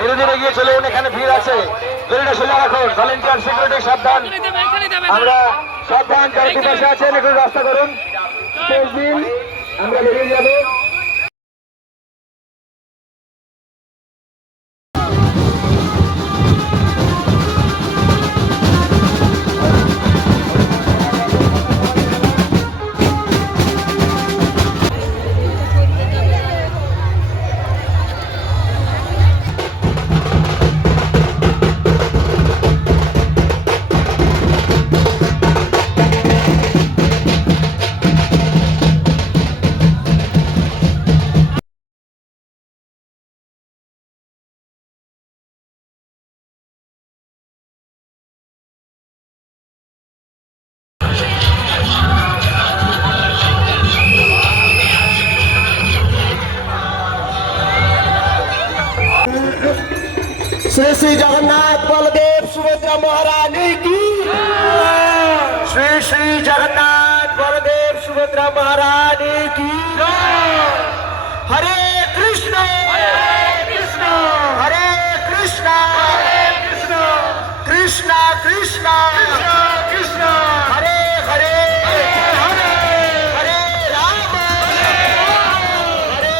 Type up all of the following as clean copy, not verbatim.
ধীরে ধীরে গিয়ে চলুন, এখানে ভিড় আছে। দড়িটা সোজা রাখুন, ভলেন্টিয়ার সিকিউরিটি সাবধান। আমরা সাবধান, যারা পাশে আছেন একটু রাস্তা করুন, আমরা বেরিয়ে যাবো। श्री श्री जगन्नाथ बलदेव सुभद्रा महारानी की, श्री श्री जगन्नाथ बलदेव सुभद्रा महारानी की। हरे कृष्ण हरे कृष्ण हरे कृष्ण कृष्ण कृष्ण कृष्ण हरे हरे हरे हरे राम राम राम हरे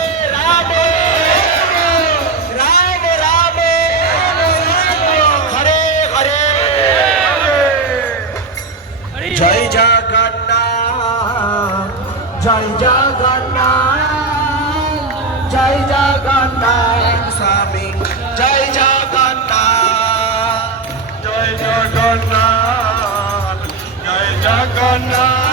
हरे। जय जगन्नाथ जय जगन्नाथ जय जगन्नाथ स्वामी, जय जगन्नाथ जय जगन्नाथ जय जगन्नाथ।